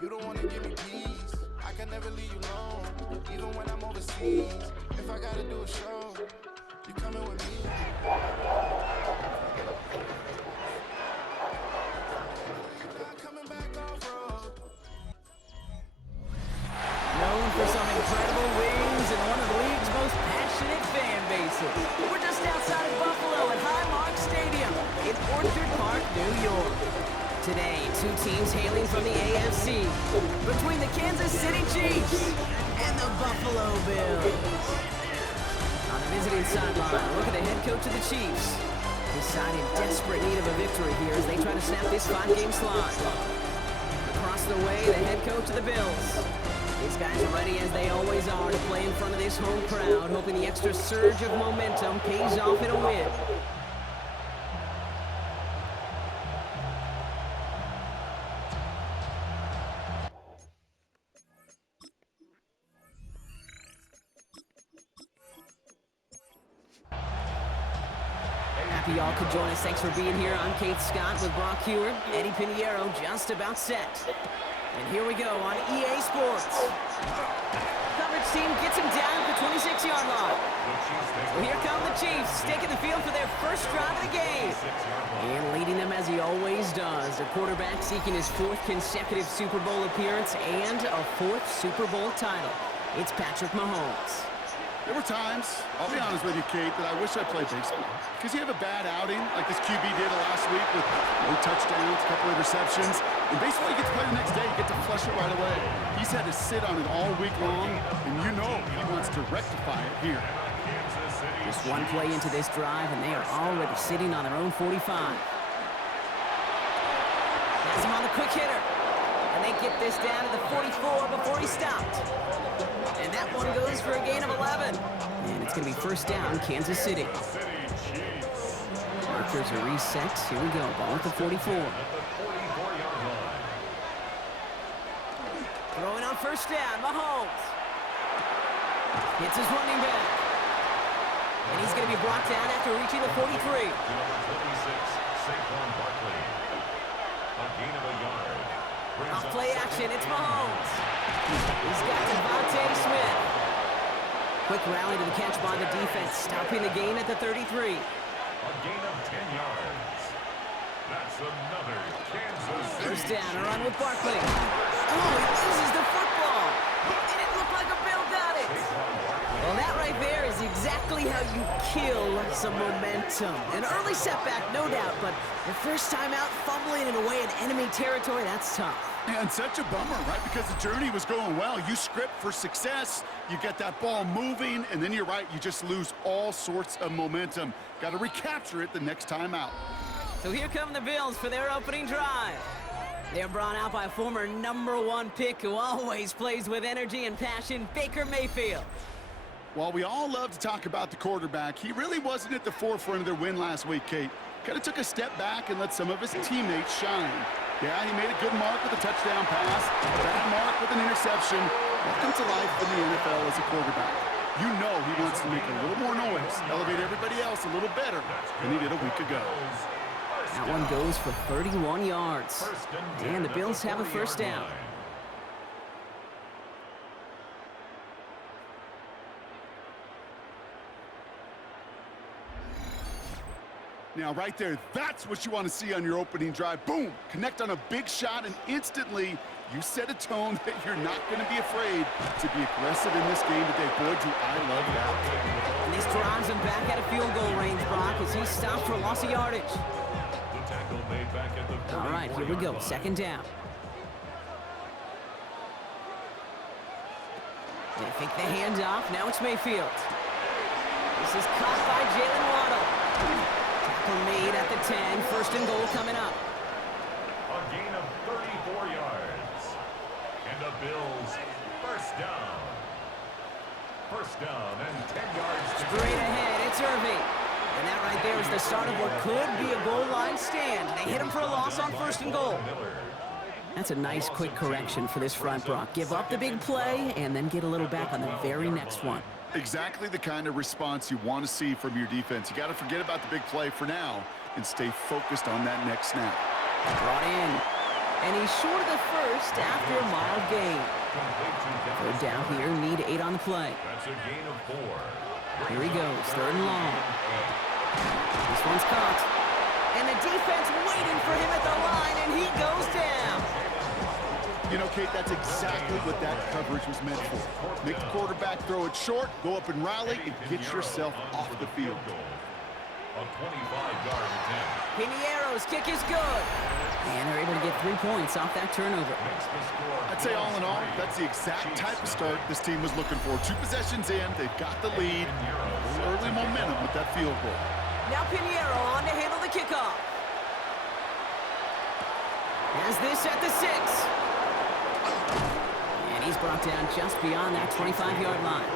You don't wanna give me peace. I can never leave you alone, even when I'm overseas. If I gotta do a show, you coming with me. Not coming back off road. Known for some incredible wings and one of the league's most passionate fan bases. We're just outside of Buffalo at Highmark Stadium in Orchard Park, New York. Today, two teams hailing from the AFC between the Kansas City Chiefs and the Buffalo Bills. On the visiting sideline, look at the head coach of the Chiefs. His side in desperate need of a victory here as they try to snap this 5-game slide. Across the way, the head coach of the Bills. These guys are ready, as they always are, to play in front of this home crowd, hoping the extra surge of momentum pays off in a win. Happy y'all could join us. Thanks for being here. I'm Kate Scott with Brock Hewitt. Eddie Pinheiro just about set. And here we go on EA Sports. Coverage team gets him down at the 26-yard line. So here come the Chiefs, taking the field for their first drive of the game. And leading them as he always does. The quarterback seeking his 4th consecutive Super Bowl appearance and a 4th Super Bowl title. It's Patrick Mahomes. There were times, I'll be honest with you, Kate, that I wish I played baseball. Because you have a bad outing, like this QB did last week with no touchdowns, a couple interceptions. In baseball, you get to play the next day. You get to flush it right away. He's had to sit on it all week long, and you know he wants to rectify it here. Just one play into this drive, and they are already sitting on their own 45. Has him on the quick hitter. And they get this down to the 44 before he stopped. And that one goes for a gain of 11. And it's going to be first down, Kansas City. Markers are reset. Here we go. Ball at the 44. Throwing on first down, Mahomes. Hits his running back. And he's going to be brought down after reaching the 43. Off play action, it's Mahomes. He's got Devontae Smith. Quick rally to the catch by the defense, stopping the gain at the 33. A gain of 10 yards. That's another Kansas City. First down, a run with Barkley. Oh, he loses the football. And it looked like a Bill got it. Well, that right there is exactly how you kill some momentum. An early setback, no doubt, but the first time out, fumbling it away in enemy territory, that's tough. And such a bummer, right? Because the journey was going well. You script for success, you get that ball moving, and then you're right, you just lose all sorts of momentum. Got to recapture it the next time out. So here come the Bills for their opening drive. They're brought out by a former #1 pick who always plays with energy and passion, Baker Mayfield. While we all love to talk about the quarterback, he really wasn't at the forefront of their win last week, Kate. Kind of took a step back and let some of his teammates shine. Yeah, he made a good mark with a touchdown pass, a bad mark with an interception. Welcome to life in the NFL as a quarterback. You know he wants to make a little more noise, elevate everybody else a little better than he did a week ago. That one goes for 31 yards. And the Bills have a first down. Now, right there, that's what you want to see on your opening drive. Boom! Connect on a big shot, and instantly you set a tone that you're not going to be afraid to be aggressive in this game today. Boy, do I love that. And this drives him back at a field goal range, Brock, as he stopped for loss of yardage. All right, here we go. Second down. They fake the handoff. Now it's Mayfield. This is caught by Jalen Waddle. Tackle made at the 10. First and goal coming up. A gain of 34 yards. And the Bills first down. First down and 10 yards. Straight ahead, it's Irving. And that right there is the start of what could be a goal line stand. They hit him for a loss on first and goal. That's a nice quick correction for this front, Brock. Give up the big play and then get a little back on the very next one. Exactly the kind of response you want to see from your defense. You got to forget about the big play for now and stay focused on that next snap. Brought in. And he's short of the first after a mild gain. Third down here, need 8 on the play. That's a gain of 4. Here he goes, third and long. This one's caught. And the defense waiting for him at the line, and he goes down. You know, Kate, that's exactly what that coverage was meant for. Make the quarterback throw it short, go up and rally, and get yourself off the field. A 25-yard attempt. Piniero's kick is good. And they're able to get 3 points off that turnover. I'd say all in all, that's the exact type of start this team was looking for. 2 possessions in, they've got the lead. Early momentum with that field goal. Now Piniero on to handle the kickoff. Has this at the 6. And he's brought down just beyond that 25-yard line.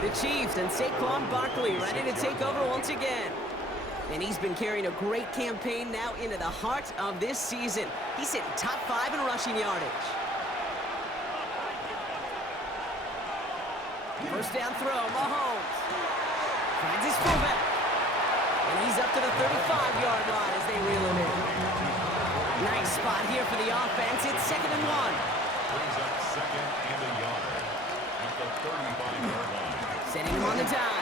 The Chiefs and Saquon Barkley ready to take over once again. And he's been carrying a great campaign now into the heart of this season. He's sitting top 5 in rushing yardage. First down throw, Mahomes. Finds his fullback. And he's up to the 35-yard line as they reel him in. Nice spot here for the offense. It's 2nd and 1. Brings up 2nd and a yard at the 35-yard line. Setting him on the dive.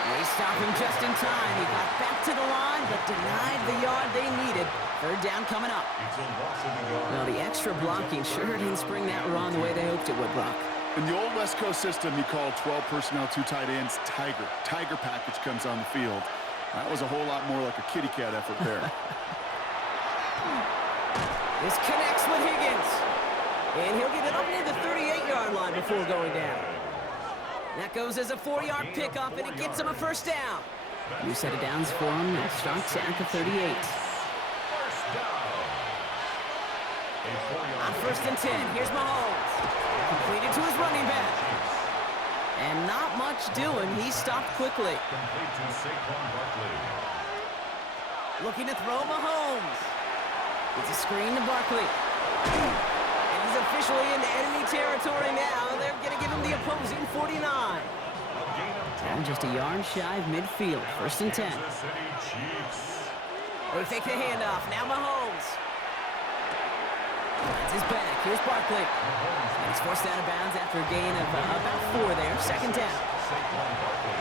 They stop him just in time. He got back to the line, but denied the yard they needed. Third down coming up. It's a loss of a yard. Well, the extra blocking sure didn't spring that run the way they hoped it would, Brock. In the old West Coast system, you called 12 personnel, 2 tight ends, Tiger. Tiger package comes on the field. That was a whole lot more like a kitty cat effort there. This connects with Higgins. And he'll get it up near the 38-yard line before going down. That goes as a 4-yard pickup, and it gets him a first down. New set of downs for him. It starts at the 38. First down. A 4-yard On 1st and 10, here's Mahomes. Completed to his running back. And not much doing. He stopped quickly. complete to Saquon Barkley. Looking to throw Mahomes. It's a screen to Barkley. And he's officially in enemy territory now. They're going to give him the opposing 49. A gain of 10. And just a yard shy of midfield. 1st and 10. Kansas City Chiefs. They fake the handoff. Now Mahomes. That's his back. Here's Barkley. And he's forced out of bounds after a gain of about 4 there. 2nd down. Saquon Barkley.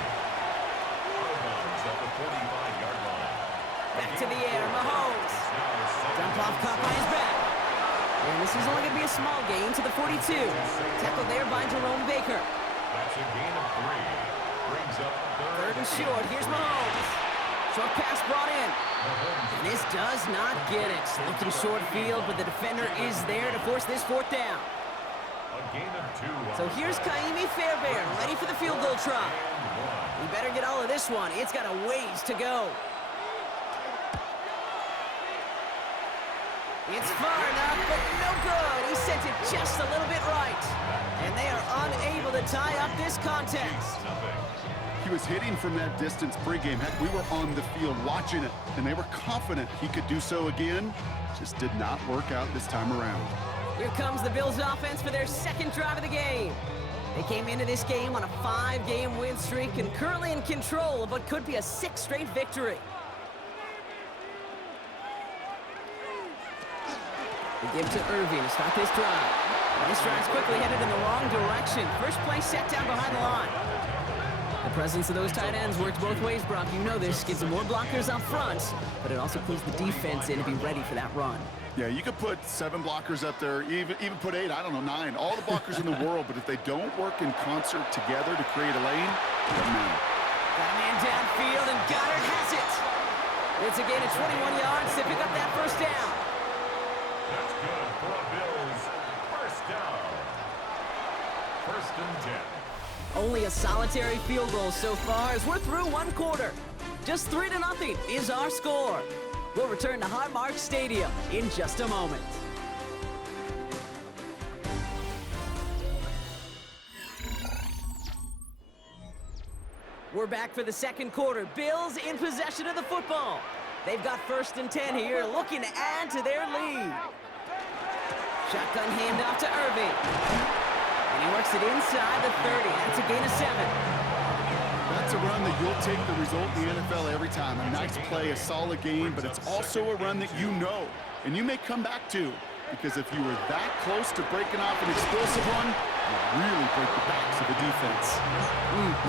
Out of bounds at the 45-yard line. Back to the air. Mahomes. Dump off caught by his back. And this is only going to be a small gain to the 42. Tackled there by Jerome Baker. That's a gain of 3. Brings up 3rd and short. Here's Mahomes. Short pass brought in. And this does not get it. Looking short field, but the defender is there to force this 4th down. A gain of 2. So here's Kaimi Fairbairn, ready for the field goal try. He better get all of this one. It's got a ways to go. It's far enough, but no good. He sent it just a little bit right. And they are unable to tie up this contest. He was hitting from that distance pregame. Heck, we were on the field watching it, and they were confident he could do so again. Just did not work out this time around. Here comes the Bills offense for their 2nd drive of the game. They came into this game on a 5-game win streak and currently in control of what could be a 6th straight victory. They give to Irving to start this drive. And this drive's quickly headed in the wrong direction. First play set down behind the line. The presence of those tight ends works both ways, Brock. You know this. Gives them more blockers up front, but it also pulls the defense in to be ready for that run. Yeah, you could put 7 blockers up there, even put 8, I don't know, 9. All the blockers in the world, but if they don't work in concert together to create a lane, it doesn't matter. Got a man downfield, and Goddard has it. It's a gain of 21 yards to pick up that first down. That's good for a Bills. First down. 1st and 10. Only a solitary field goal so far as we're through 1 quarter. Just 3-0 is our score. We'll return to Highmark Stadium in just a moment. We're back for the 2nd quarter. Bills in possession of the football. They've got 1st and 10 here, looking to add to their lead. Shotgun handoff to Irving. And he works it inside the 30. That's a gain of 7. That's a run that you'll take the result in the NFL every time. A nice play, a solid game, but it's also a run that you know, and you may come back to. because if you were that close to breaking off an explosive one, you really break the backs of the defense.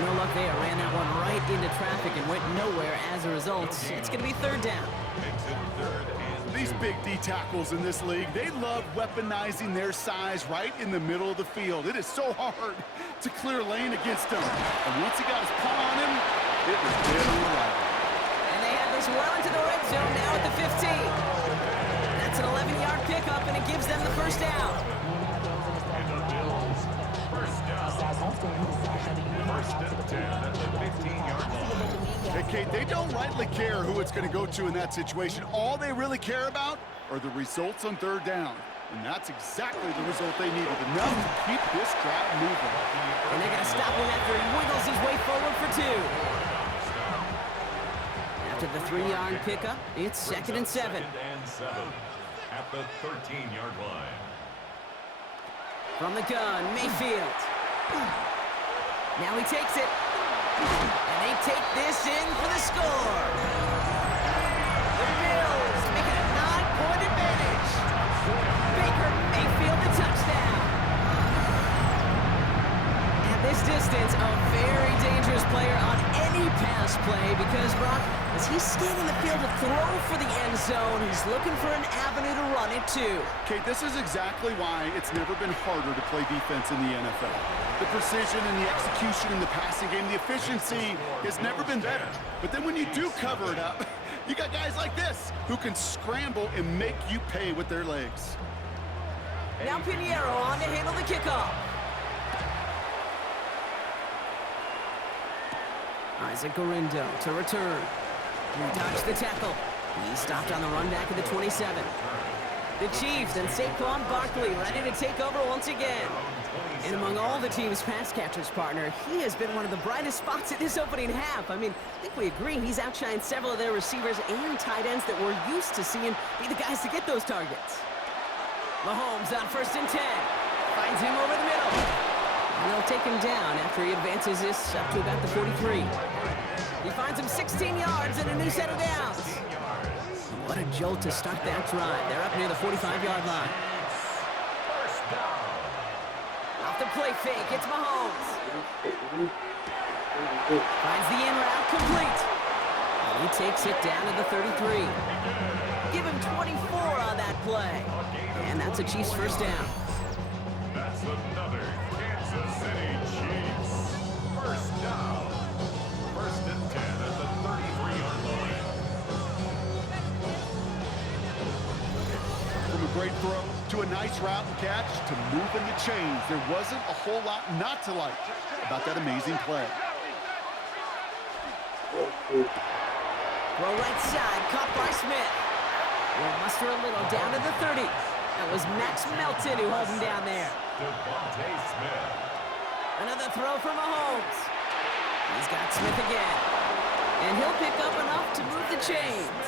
No luck there. Ran that one right into traffic and went nowhere as a result. It's going to be third down. Makes it third and These big D tackles in this league, they love weaponizing their size right in the middle of the field. It is so hard to clear lane against him. And once he got his paw on him, it was dead on arrival. And they have this well into the red zone now at the 15. That's an 11-yard pickup, and it gives them the first down. And the Bills, first down. First and 10 at the 15-yard line. Hey, Kate, they don't rightly care who it's going to go to in that situation. All they really care about are the results on third down. And that's exactly the result they needed, enough to keep this drive moving. And they're going to stop him after he wiggles his way forward for 2. After the 3-yard pickup, it's second and 7. Second and 7 at the 13-yard line. From the gun, Mayfield. Now he takes it. And they take this in for the score. The Bills make it a 9-point advantage. Baker Mayfield the touchdown. At this distance, a very dangerous player on any pass play because, Brock, as he's scanning the field to throw for the end zone, he's looking for an avenue to run it to. Kate, this is exactly why it's never been harder to play defense in the NFL. The precision and the execution in the passing game, the efficiency has never been better. But then when you do cover it up, you got guys like this who can scramble and make you pay with their legs. Now Pinheiro on to handle the kickoff. Isaac Gorindo to return. He dodged the tackle. He stopped on the run back at the 27. The Chiefs and Saquon Barkley ready to take over once again. And among all the team's pass catchers, partner, he has been one of the brightest spots in this opening half. I mean, I think we agree he's outshined several of their receivers and tight ends that we're used to seeing be the guys to get those targets. Mahomes on first and 10. Finds him over the middle. And they'll take him down after he advances this up to about the 43. He finds him 16 yards and a new set of downs. What a jolt to start that drive. They're up near the 45-yard line. Off the play fake, it's Mahomes. Finds the in route complete. And he takes it down to the 33. Give him 24 on that play. And that's a Chiefs first down. That's another Kansas City Chiefs first down. First and 10 at the 33-yard line. From a great throw to a nice route and catch to moving the chains, there wasn't a whole lot not to like about that amazing play. Throw right side, caught by Smith. Will muster a little down to the 30. That was Max Melton who holds him down there. Devontae Smith. Another throw for Mahomes. He's got Smith again. And he'll pick up enough to move the chains.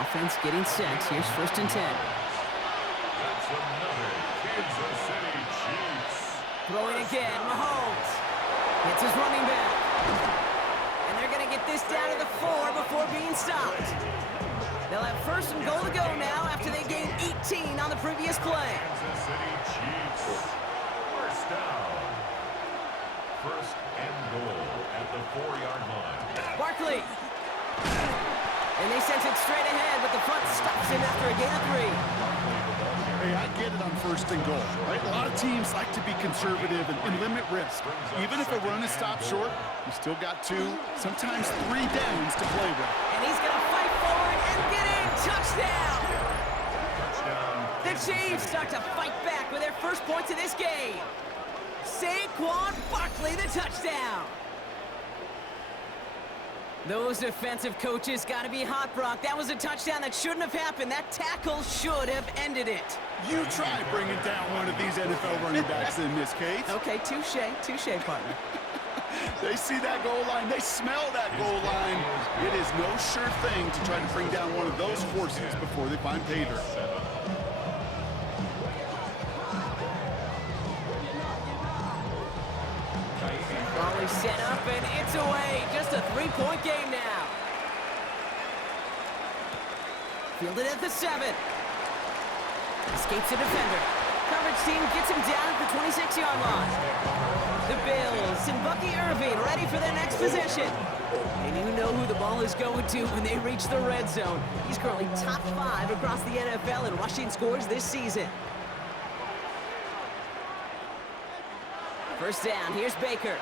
Offense getting set. Here's first and 10. That's another Kansas City Chiefs. Throwing again, Mahomes. Hits his running back. And they're going to get this down to the 4 before being stopped. They'll have first and goal to go now after they gained 18 on the previous play. Kansas City Chiefs first down. First and goal at the 4-yard line. Barkley. And they sent it straight ahead, but the front stops him after a gain of 3. Hey, I get it on first and goal, right? A lot of teams like to be conservative and limit risk. Even if a run is stopped short, you still got 2, sometimes 3 downs to play with. And he's going to fight forward and get in. Touchdown! Touchdown. The Chiefs start to fight back with their first points of this game. Saquon Barkley, the touchdown. Those defensive coaches got to be hot, Brock. That was a touchdown that shouldn't have happened. That tackle should have ended it. You try bringing down one of these NFL running backs in this case. Okay, touche, partner. They see that goal line. They smell that goal line. It is no sure thing to try to bring down one of those horses before they find pay dirt. Volley set up, and it's away. Just a 3-point game now. Fielded at the 7. Escapes a defender. Coverage team gets him down at the 26-yard line. The Bills and Bucky Irving ready for their next possession. And you know who the ball is going to when they reach the red zone. He's currently top 5 across the NFL in rushing scores this season. First down, here's Baker.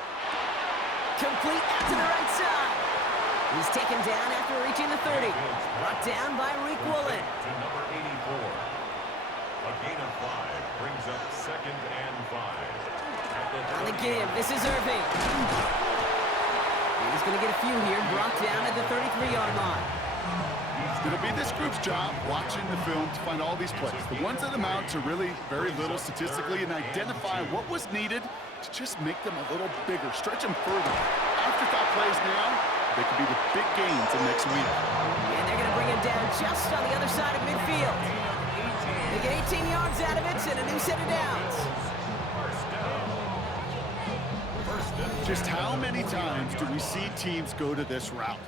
Complete out to the right side. He's taken down after reaching the 30. Brought down by Reek Woolen. To number 84. A gain of 5 brings up 2nd and 5. On the give, this is Irving. He's going to get a few here, brought down at the 33-yard line. It'll be this group's job watching the film to find all these plays. The ones that amount to really very little statistically and identify what was needed to just make them a little bigger, stretch them further. Afterthought plays now, they could be the big gains in next week. And they're going to bring him down just on the other side of midfield. They get 18 yards out of it and a new set of downs. Just how many times do we see teams go to this route?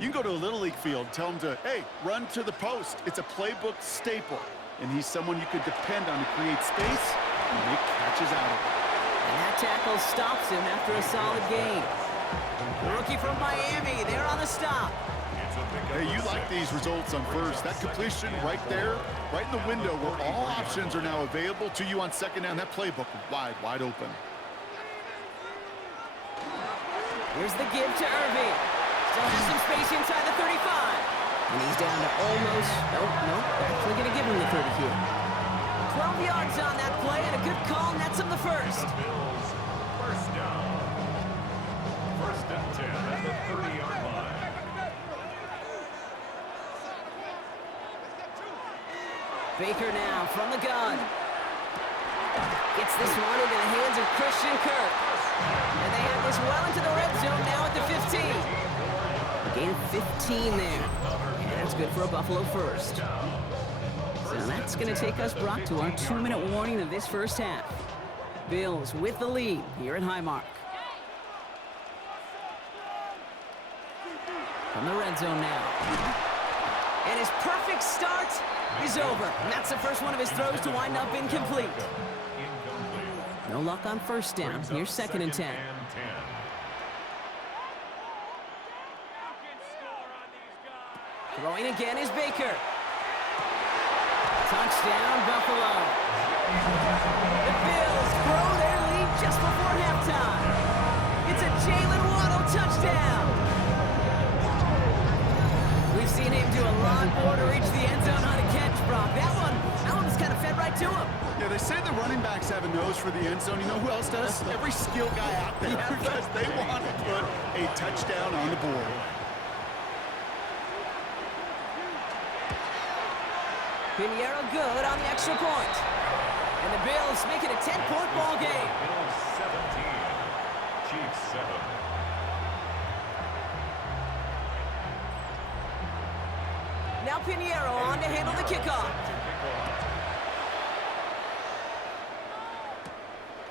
You can go to a Little League field, tell them to, hey, run to the post. It's a playbook staple. And he's someone you could depend on to create space and make catches out of it. And that tackle stops him after a solid gain. The rookie from Miami, they're on the stop. Hey, you like these results on first. That completion right there, right in the window where all options are now available to you on second down. That playbook wide open. Here's the give to Irving. Still has some space inside the 35. And he's down to almost, nope, they're actually going to give him the 30 here. 12 yards on that play and a good call nets him the first. First down. 1st and 10 at the 30-yard line. Baker now from the gun. Gets this one into the hands of Christian Kirk. And they have this well into the red zone now at the 15. A gain of 15 there. And that's good for a Buffalo first. So that's going to take us, Brock, to our 2-minute warning of this first half. Bills with the lead here at Highmark. From the red zone now. And his perfect start is over. And that's the first one of his throws to wind up incomplete. No luck on first down. Here's 2nd and 10. Throwing again is Baker. Touchdown, Buffalo. The Bills grow their lead just before halftime. It's a Jalen Waddle touchdown. We've seen him do a lot more to reach the end zone on a catch, Brock. That one was kind of fed right to him. Yeah, they say the running backs have a nose for the end zone. You know who else does? Every skill guy out there, because they want to put a touchdown on the board. Pinheiro good on the extra point. And the Bills make it a 10-point ball game. Bills 17, Chiefs 7. Now Pinheiro on to handle the kickoff.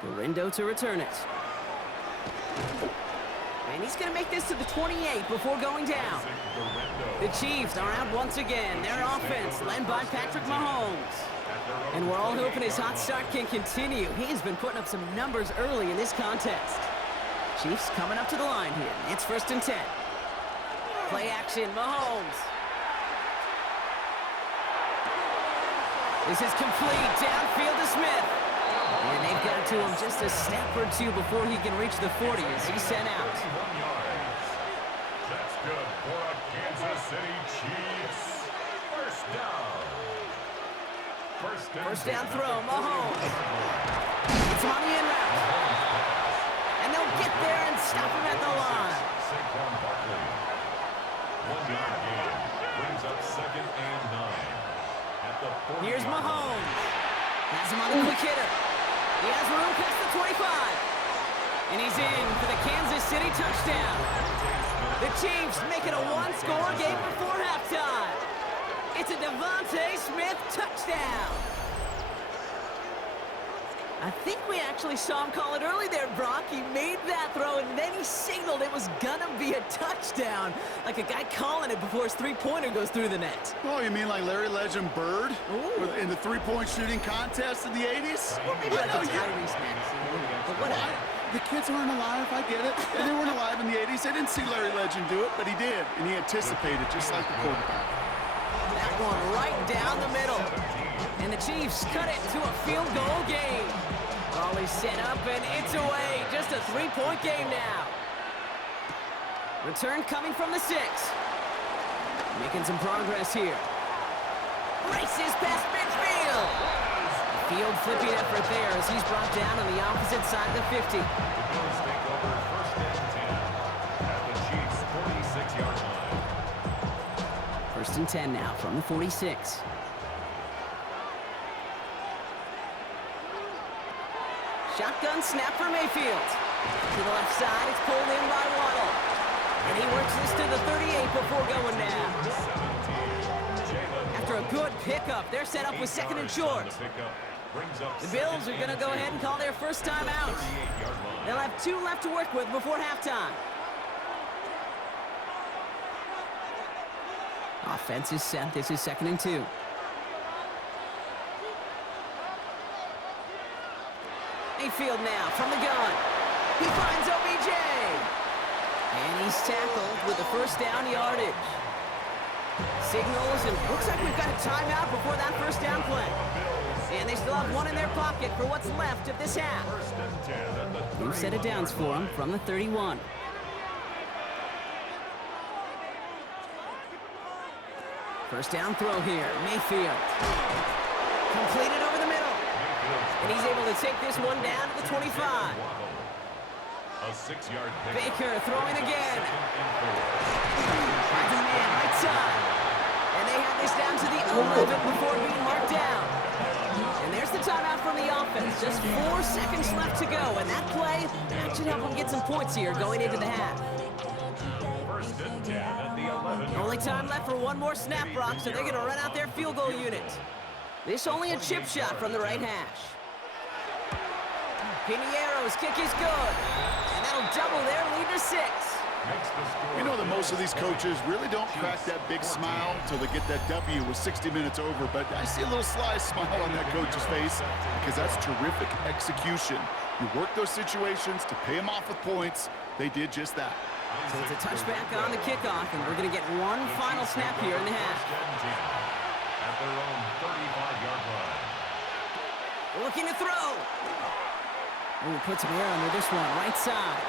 Garindo to return it. And he's going to make this to the 28 before going down. The Chiefs are out once again. Their offense led by Patrick Mahomes. And we're all hoping his hot start can continue. He's been putting up some numbers early in this contest. Chiefs coming up to the line here. It's 1st and 10. Play action, Mahomes. This is complete. Downfield to Smith. And they've got to him just a step or two before he can reach the 40 as he's sent out. That's good for a Kansas City Chiefs. First down. First down throw, Mahomes. It's on the in route. And they'll get there and stop him at the line. Saquon Barkley. 1-yard gain brings up 2nd and 9. At the 40. Here's Mahomes. Has him on the quick hitter. He has room past the 25. And he's in for the Kansas City touchdown. The Chiefs make it a one-score game before halftime. It's a Devontae Smith touchdown. I think we actually saw him call it early there, Brock. He made that throw, and then he signaled it was gonna be a touchdown. Like a guy calling it before his three-pointer goes through the net. Oh, you mean like Larry Legend Bird in the three-point shooting contest in the 80s? Well, maybe like a Tyrese Maxey, but whatever. The kids aren't alive, I get it. And they weren't alive in the 80s. They didn't see Larry Legend do it, but he did. And he anticipated, just like the quarterback. That one right down the middle. And the Chiefs cut it to a field goal game. Ball is set up, and it's away. Just a three-point game now. Return coming from the 6. Making some progress here. Races past midfield. Field flipping effort there as he's brought down on the opposite side of the 50. The Bills take over 1st and 10 at the Chiefs' 46-yard line. 1st and 10 now from the 46. Shotgun snap for Mayfield. To the left side, it's pulled in by Waddle. And he works this to the 38 before going down. After a good pickup, they're set up with 2nd and short. The Bills are going to go ahead and call their first time out. They'll have 2 left to work with before halftime. Offense is set. This is 2nd and 2. Mayfield now from the gun. He finds OBJ. And he's tackled with the first down yardage. Signals, and looks like we've got a timeout before that first down play. And they still have 1 in their pocket for what's left of this half. New set of downs for him from the 31. First down throw here, Mayfield. Completed over the middle. And he's able to take this one down to the 25. A 6-yard pick. Baker throwing again. Finds a man right side. And they have this down to the 11 before being marked down. And there's the timeout from the offense. Just 4 seconds left to go. And that play, that should help them get some points here going into the half. 1st and 10 at the 11. Only time left for one more snap, Brock, so they're going to run out their field goal unit. This only a chip shot from the right hash. Piniero's kick is good. And that'll double their lead to 6. You know that most of these coaches really don't crack that big smile until they get that W with 60 minutes over, but I see a little sly smile on that coach's face because that's terrific execution. You work those situations to pay them off with points. They did just that. So it's a touchback on the kickoff, and we're going to get one final snap here in the half. At their own 35-yard line. Looking to throw. Ooh, put some air under this one, right side.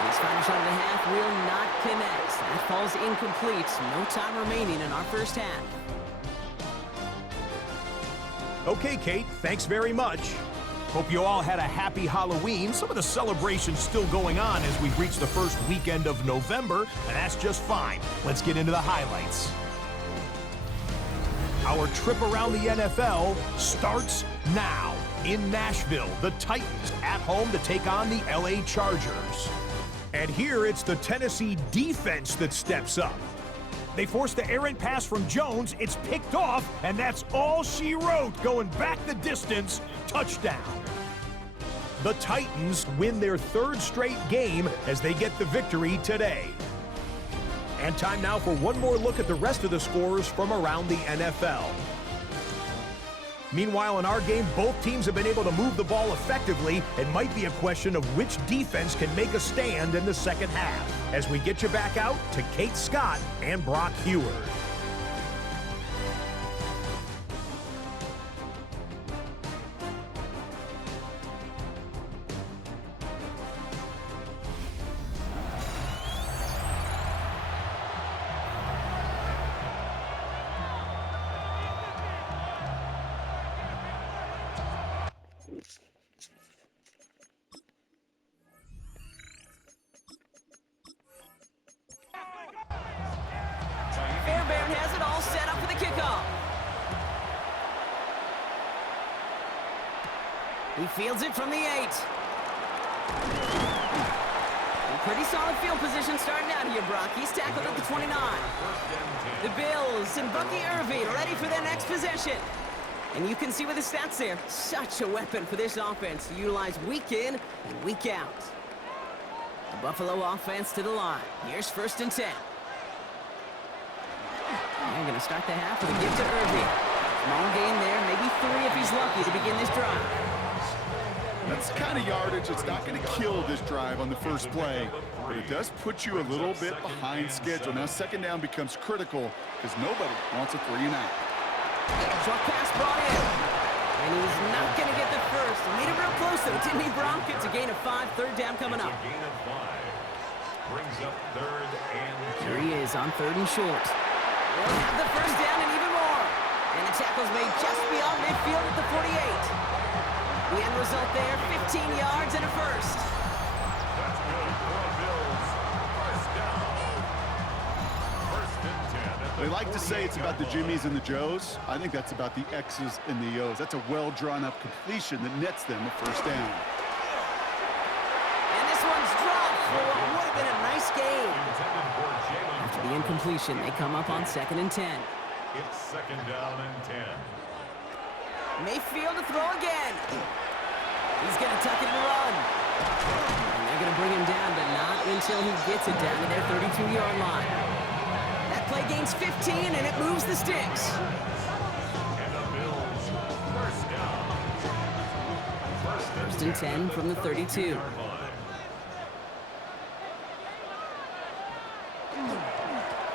And his final shot of the half will not connect. That falls incomplete. No time remaining in our first half. Okay, Kate, thanks very much. Hope you all had a happy Halloween. Some of the celebrations still going on as we reach the first weekend of November, and that's just fine. Let's get into the highlights. Our trip around the NFL starts now. In Nashville, the Titans at home to take on the LA Chargers. And here it's the Tennessee defense that steps up. They force the errant pass from Jones, it's picked off, and that's all she wrote, going back the distance, touchdown. The Titans win their 3rd straight game as they get the victory today. And time now for one more look at the rest of the scores from around the NFL. Meanwhile, in our game, both teams have been able to move the ball effectively. It might be a question of which defense can make a stand in the second half. As we get you back out to Kate Scott and Brock Heward. Fairbairn has it all set up for the kickoff. He fields it from the 8. Pretty solid field position starting out here, Brock. He's tackled at the 29. The Bills and Bucky Irving ready for their next possession. And you can see with the stats there, such a weapon for this offense to utilize week in and week out. The Buffalo offense to the line. Here's 1st and 10. They're going to start the half with a give to Irving. Small gain there, maybe 3 if he's lucky to begin this drive. That's the kind of yardage that's not going to kill this drive on the first play, but it does put you a little bit behind schedule. Now 2nd down becomes critical because nobody wants a 3-and-out. Short pass brought in. And he's not going to get the first. He made it real close, though, didn't he, Brock? It's a gain of 5, 3rd down coming up. Gain of 5. Brings up 3rd and 2. Here he is on 3rd and short. They'll have the first down and even more. And the tackle's made just beyond midfield at the 48. The end result there, 15 yards and a first. That's good for Bills. First down. 1st and 10 at the They like to say it's about the 48-yard Jimmies and the Joes. I think that's about the X's and the O's. That's a well-drawn-up completion that nets them a first down. And this one's dropped for what would have been a nice game. Intended for Jalen. After the incompletion, they come up on 2nd and 10. It's 2nd down and 10. Mayfield to throw again. He's going to tuck it and run. And they're going to bring him down, but not until he gets it down to their 32-yard line. That play gains 15, and it moves the sticks. And the Bills, first down. 1st and 10 from the 32. Yard line.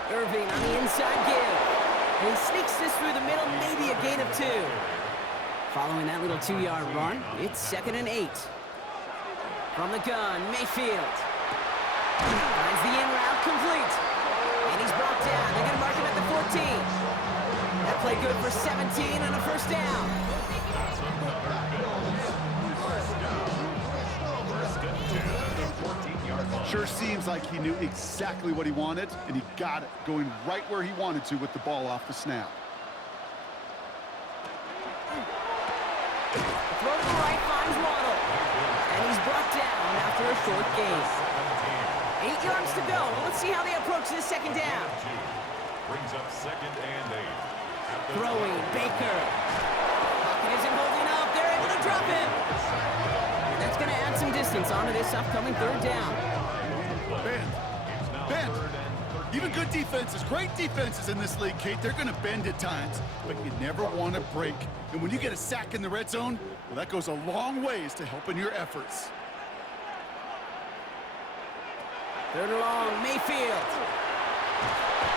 Irving on the inside give. And he sneaks this through the middle, maybe a gain of 2. Following that little 2-yard run, it's 2nd and 8. From the gun, Mayfield. Finds the in route complete. And he's brought down. They're going to mark him at the 14. That play good for 17 and a first down. That's another Bills. First down. 1st and 10 at the 14-yard line. Sure seems like he knew exactly what he wanted, and he got it, going right where he wanted to with the ball off the snap. Throw to the right, finds Waddle. And he's brought down after a short gain. 8 yards to go. Let's see how they approach this 2nd down. Brings up 2nd and 8. At the Throwing, Baker. Pocket isn't holding up. They're able to drop him. And that's going to add some distance onto this upcoming 3rd down. Bend. Even good defenses, great defenses in this league, Kate, they're going to bend at times, but you never want to break. And when you get a sack in the red zone, well, that goes a long ways to helping your efforts. 3rd and long, Mayfield.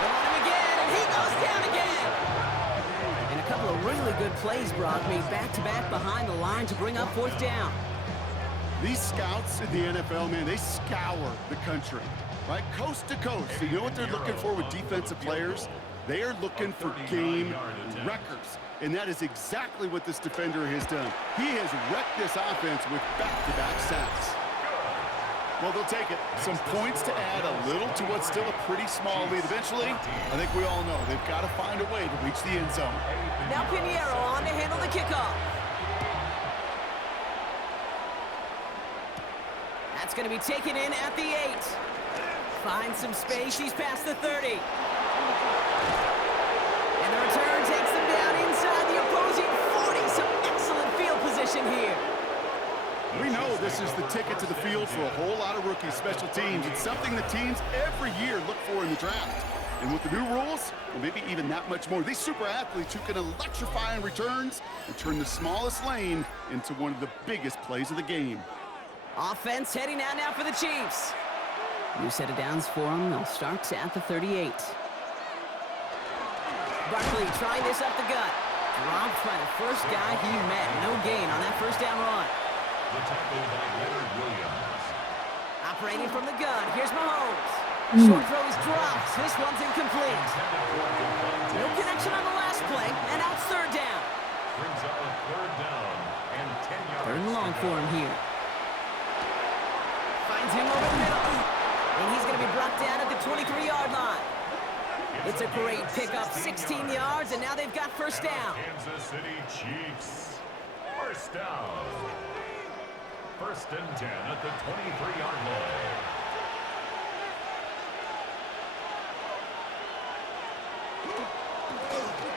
They want him again, and he goes down again. And a couple of really good plays, Brock, made back-to-back behind the line to bring up 4th down. These scouts in the NFL, man, they scour the country, right? Coast to coast. You know what they're looking for with defensive players? They are looking for game records. And that is exactly what this defender has done. He has wrecked this offense with back-to-back sacks. Well, they'll take it. Some points to add a little to what's still a pretty small lead. Eventually, I think we all know they've got to find a way to reach the end zone. Now Pinheiro on to handle the kickoff. That's going to be taken in at the 8. Finds some space. He's past the 30. And the return takes them down inside the opposing 40. Some excellent field position here. We know this is the ticket to the field for a whole lot of rookie special teams. It's something the teams every year look for in the draft. And with the new rules, well, maybe even that much more. These super athletes who can electrify in returns and turn the smallest lane into one of the biggest plays of the game. Offense heading out now for the Chiefs. New set of downs for them. They'll start at the 38. Barkley trying this up the gut. Dropped by the first guy he met. No gain on that first down run. The tackle by Leonard Williams. Operating from the gun. Here's Mahomes. Short throw is dropped. This one's incomplete. No connection on the last play, and out 3rd down. Brings up a 3rd down and 10 yards. 3rd and long for him here. Finds him over the middle. And he's going to be brought down at the 23-yard line. It's a great pickup, 16 yards, and now they've got first down. Kansas City Chiefs. First down. 1st and 10 at the 23-yard line.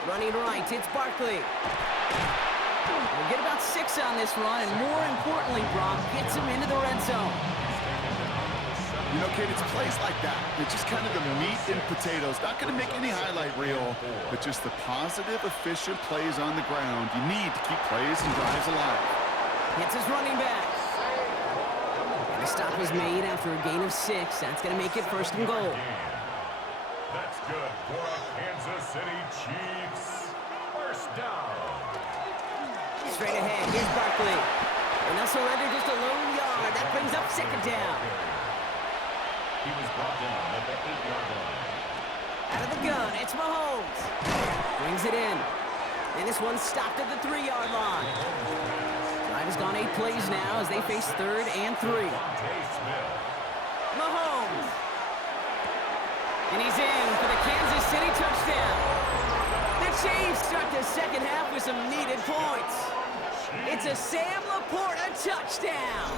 Running right, it's Barkley. We'll get about 6 on this run, and more importantly, Brock gets him into the red zone. You know, kid, it's plays like that. It's just kind of the meat and potatoes. Not going to make any highlight reel, but just the positive, efficient plays on the ground. You need to keep plays and drives alive. Hits his running back. And the stop is made after a gain of 6. That's going to make it 1st and goal. That's good for a Kansas City Chiefs. 1st down. Straight ahead, here's Barkley. And they'll surrender just a lone yard. That brings up 2nd down. He was brought down at the 8-yard line. Out of the gun, it's Mahomes. Brings it in. And this one's stopped at the 3-yard line. Drive has gone 8 plays now as they face 3rd and 3. Mahomes. And he's in for the Kansas City touchdown. The Chiefs start the 2nd half with some needed points. It's a Sam Laporta touchdown.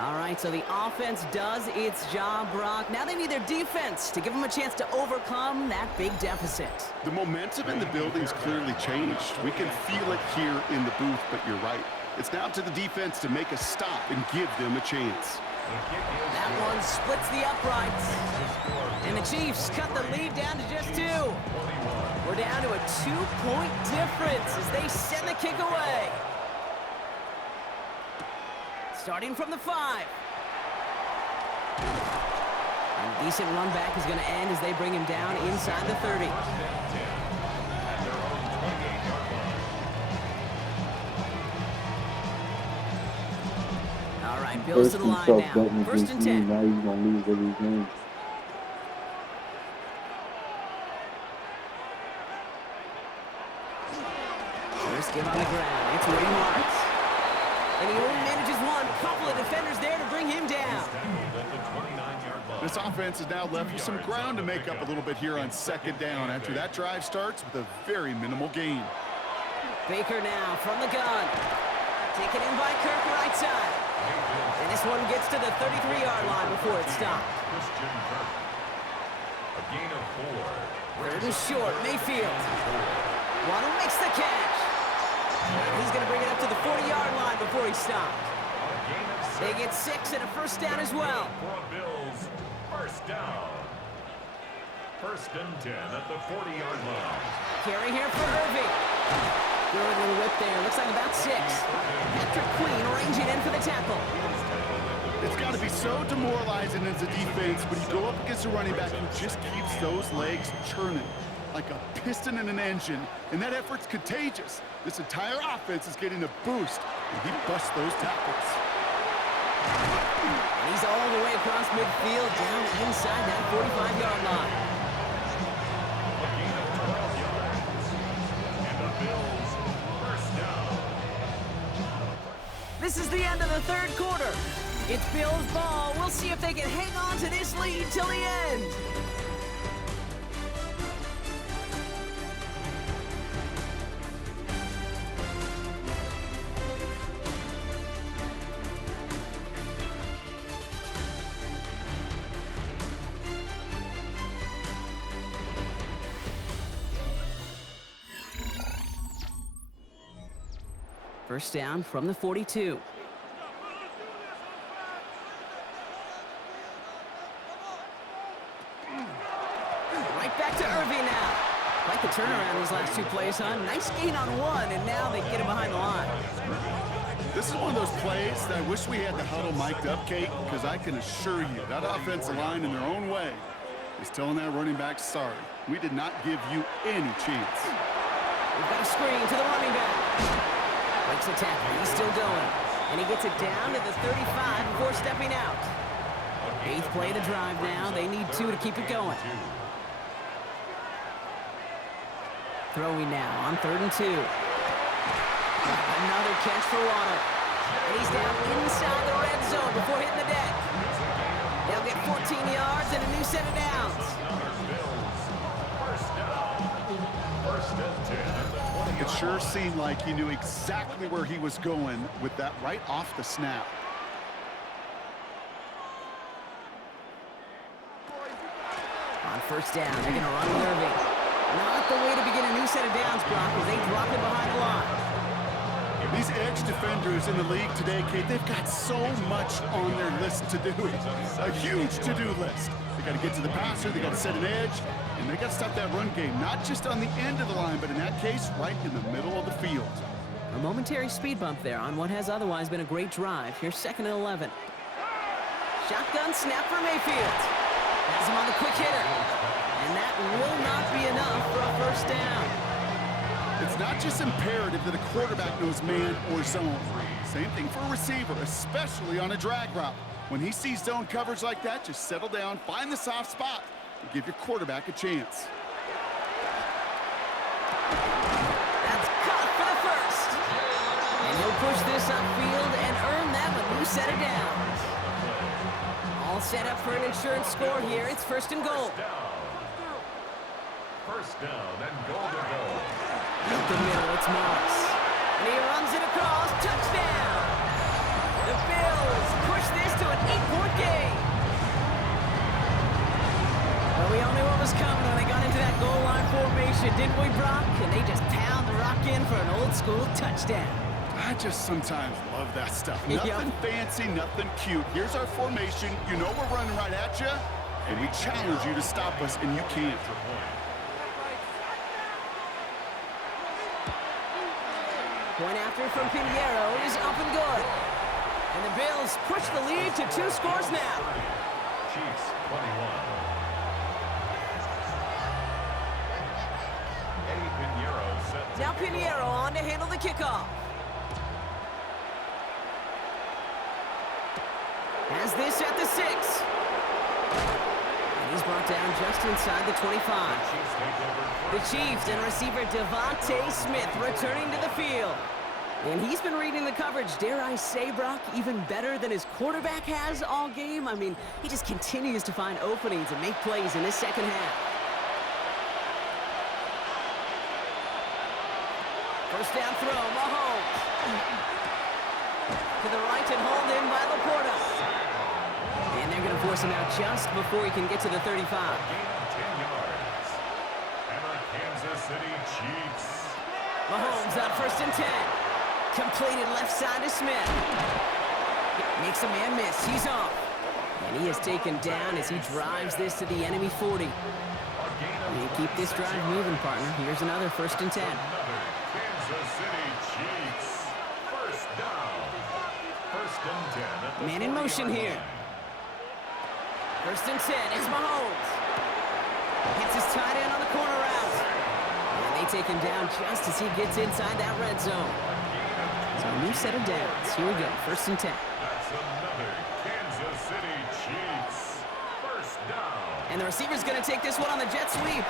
All right, so the offense does its job, Brock. Now they need their defense to give them a chance to overcome that big deficit. The momentum in the building's clearly changed. We can feel it here in the booth, but you're right. It's now to the defense to make a stop and give them a chance. That one splits the uprights. And the Chiefs cut the lead down to just 2. We're down to a 2-point difference as they send the kick away. Starting from the 5. And a decent run back is going to end as they bring him down inside the 30. All right, Bills to the line now. 1st and 10. Now he's going to lose every game. First give on the ground. It's Ray Marks. And he only manages one. Couple of defenders there to bring him down. This offense is now left with some ground to make up a little bit here on 2nd down after that drive starts with a very minimal gain. Baker now from the gun. Taken in by Kirk right side. And this one gets to the 33-yard line before it's stopped. A gain of 4. 3rd and short, Mayfield. Waddle makes the catch. And he's going to bring it up to the 40-yard line before he's stopped. They get 6 and a 1st down as well. Bills, 1st down. 1st and 10 at the 40-yard line. Carry here for Irving. Good little whip there. Looks like about 6. Patrick Queen arranging in for the tackle. It's got to be so demoralizing as a defense when you go up against a running back who just keeps those legs churning like a piston in an engine, and that effort's contagious. This entire offense is getting a boost, and he busts those tackles. And he's all the way across midfield, down inside that 45-yard line. A gain of 12 yards. And the Bills, 1st down. This is the end of the 3rd quarter. It's Bills ball. We'll see if they can hang on to this lead till the end. First down from the 42. Right back to Irving now. Like the turnaround these last 2 plays, huh? Nice gain on 1, and now they get him behind the line. This is one of those plays that I wish we had the huddle mic'd up, Kate, because I can assure you that offensive line in their own way is telling that running back, sorry, we did not give you any chance. We've got a screen to the running back. Breaks the tackle. He's still going. And he gets it down to the 35 before stepping out. 8th play of the drive now. They need 2 to keep it going. Throwing now on 3rd and 2. Another catch for Waddle. And he's down inside the red zone before hitting the deck. They'll get 14 yards and a new set of downs. It sure seemed like he knew exactly where he was going with that right off the snap. On 1st down, they're going to run with Irving. Not the way to begin a new set of downs, Brock, as they drop it behind the line. These edge defenders in the league today, Kate, they've got so much on their list to do. A huge to-do list. They got to get to the passer, they got to set an edge, and they got to stop that run game, not just on the end of the line, but in that case, right in the middle of the field. A momentary speed bump there on what has otherwise been a great drive. Here's 2nd and 11. Shotgun snap for Mayfield. Has him on the quick hitter. And that will not be enough for a first down. It's not just imperative that a quarterback knows man or zone. Same thing for a receiver, especially on a drag route. When he sees zone coverage like that, just settle down, find the soft spot, and give your quarterback a chance. That's caught for the first. And he'll push this upfield and earn them a new set of downs. All set up for an insurance score here. It's 1st and goal. First down and goal to goal. Up the middle, it's Morris. And he runs it across. Touchdown! The Bills push this to an 8-point game. Well, we all knew what was coming when they got into that goal line formation, didn't we, Brock? And they just pound the rock in for an old-school touchdown. I just sometimes love that stuff. Nothing fancy, nothing cute. Here's our formation. You know we're running right at you, and we challenge you to stop us, and you can't. Point after from Pinheiro is up and good. And the Bills push the lead to 2 scores now. Chiefs 21. Eddie Pinheiro set. Now Pinheiro on to handle the kickoff. Has this at the 6. And he's brought down just inside the 25. The Chiefs and receiver Devontae Smith returning to the field. And he's been reading the coverage, dare I say, Brock, even better than his quarterback has all game. I mean, he just continues to find openings and make plays in this second half. First down throw, Mahomes. To the right and hauled in by Laporta. And they're going to force him out just before he can get to the 35. Gain of 10 yards. And the Kansas City Chiefs. Mahomes on 1st and 10. Completed left side to Smith. Makes a man miss. He's off. And he is taken down as he drives this to the enemy 40. And keep this drive moving, partner. Here's another 1st and 10. Another Kansas City Chiefs. First down. 1st and 10 at the Man in motion 40-yard here. line. 1st and 10. It's Mahomes. Hits his tight end on the corner route. And they take him down just as he gets inside that red zone. So a new set of downs. Here we go. 1st and 10. That's another Kansas City Chiefs. First down. And the receiver's going to take this one on the jet sweep.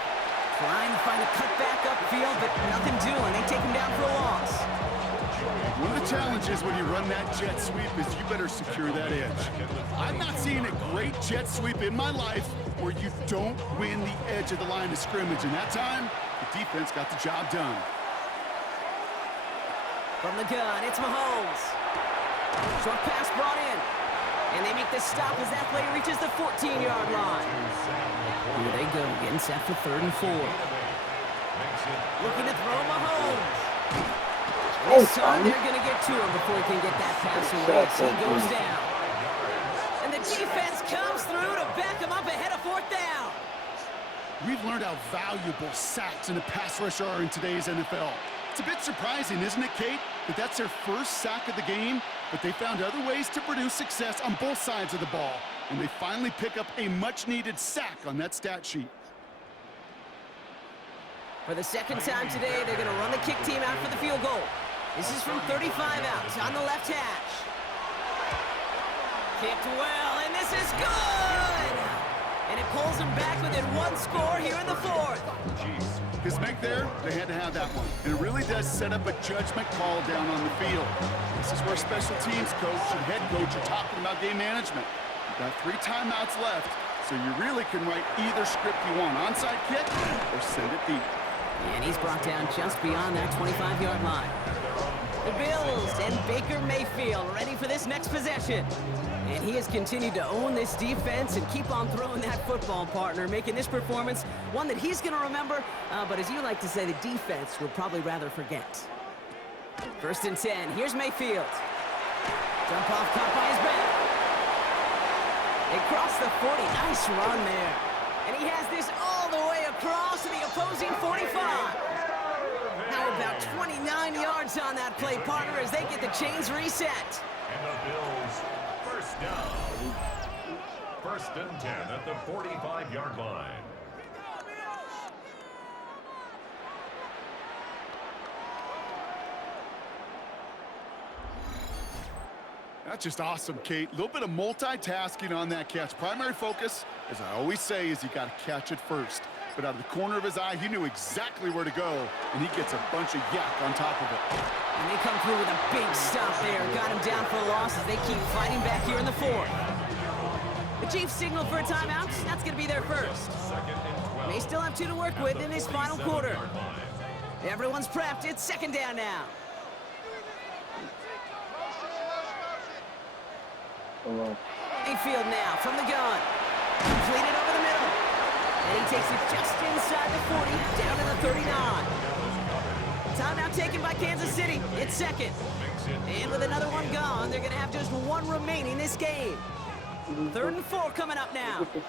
Trying to find a cutback upfield, but nothing doing. They take him down for a loss. One of the challenges when you run that jet sweep is you better secure that edge. I've not seen a great jet sweep in my life where you don't win the edge of the line of scrimmage. And that time, the defense got the job done. From the gun, it's Mahomes. Short pass brought in. And they make the stop as that play reaches the 14-yard line. Here they go, getting set for 3rd and 4. Looking to throw Mahomes. This time they're going to get to him before he can get that pass away. So he goes down. And the defense comes through to back him up ahead of 4th down. We've learned how valuable sacks in a pass rush are in today's NFL. It's a bit surprising, isn't it, Kate, that that's their first sack of the game, but they found other ways to produce success on both sides of the ball, and they finally pick up a much-needed sack on that stat sheet. For the second time today, they're going to run the kick team out for the field goal. This is from 35 out on the left hash. Kicked well, and this is good! And it pulls them back within 1 score here in the 4th. His make there, they had to have that one. And it really does set up a judgment call down on the field. This is where special teams coach and head coach are talking about game management. You've got 3 timeouts left, so you really can write either script you want. Onside kick or send it deep. And he's brought down just beyond that 25-yard line. The Bills and Baker Mayfield ready for this next possession. And he has continued to own this defense and keep on throwing that football, partner, making this performance one that he's going to remember, but as you like to say, the defense would probably rather forget. 1st and 10. Here's Mayfield. Jump off, caught by his back. They cross the 40. Nice run there. And he has this all the way across to the opposing 45. How about 29 yards on that play, partner, as they get the chains reset. And the Bills, first down. 1st and 10 at the 45-yard line. That's just awesome, Kate. A little bit of multitasking on that catch. Primary focus, as I always say, is you got to catch it first. But out of the corner of his eye, he knew exactly where to go, and he gets a bunch of yak on top of it. And they come through with a big stop there. Got him down for a loss as they keep fighting back here in the 4th. The Chiefs signal for a timeout. That's going to be their first. They still have 2 to work with in this final quarter. Everyone's prepped. It's 2nd down now. Mayfield now from the gun. Completed over the middle. And he takes it just inside the 40, down to the 39. Timeout taken by Kansas City. It's 2nd. And with another one gone, they're going to have just 1 remaining this game. 3rd and 4 coming up now. Looking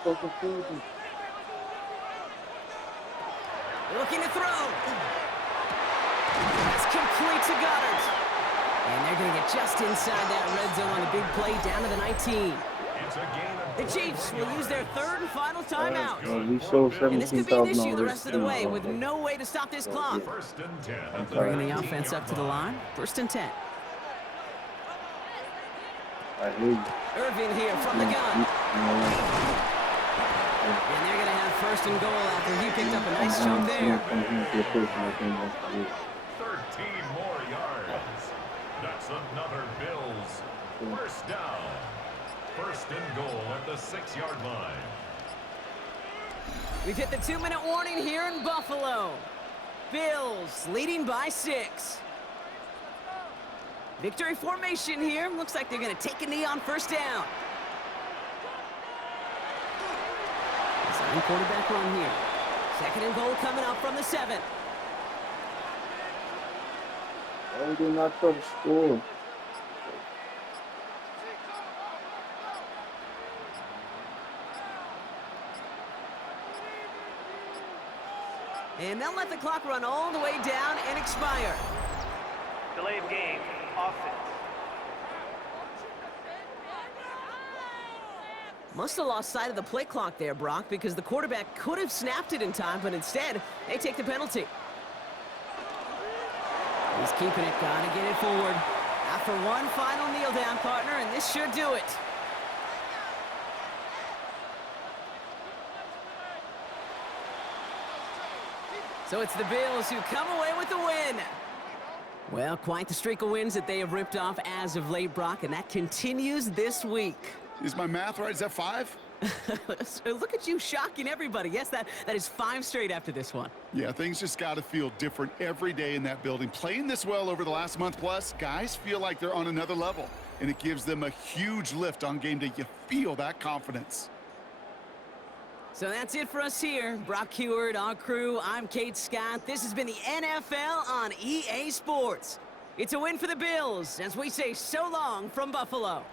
to throw. That's complete to Goddard. And they're going to get just inside that red zone on the big play down to the 19. The Chiefs will use their 3rd and final timeout. And this could be an issue the rest of the way with no way to stop this clock. Bringing the offense up to the line. 1st and 10. Irving here from the gun. And they're going to have 1st and goal after he picked up a nice chunk there. 13 more yards. That's another Bills. 1st down. 1st and goal at the 6-yard line. We've hit the 2-minute warning here in Buffalo. Bills leading by 6. Victory formation here. Looks like they're going to take a knee on 1st down. Second quarterback run here. 2nd and goal coming up from the 7. Why did not try to score? And they'll let the clock run all the way down and expire. Delay of game, offense. Must have lost sight of the play clock there, Brock, because the quarterback could have snapped it in time, but instead, they take the penalty. He's keeping it, gotta get it forward. After one final kneel down, partner, and this should do it. So it's the Bills who come away with the win. Well, quite the streak of wins that they have ripped off as of late, Brock, and that continues this week. Is my math right? Is that 5? So look at you shocking everybody. Yes, that is 5 straight after this one. Yeah, things just got to feel different every day in that building. Playing this well over the last month plus, guys feel like they're on another level, and it gives them a huge lift on game day. You feel that confidence. So that's it for us here. Brock Heward, our crew, I'm Kate Scott. This has been the NFL on EA Sports. It's a win for the Bills as we say so long from Buffalo.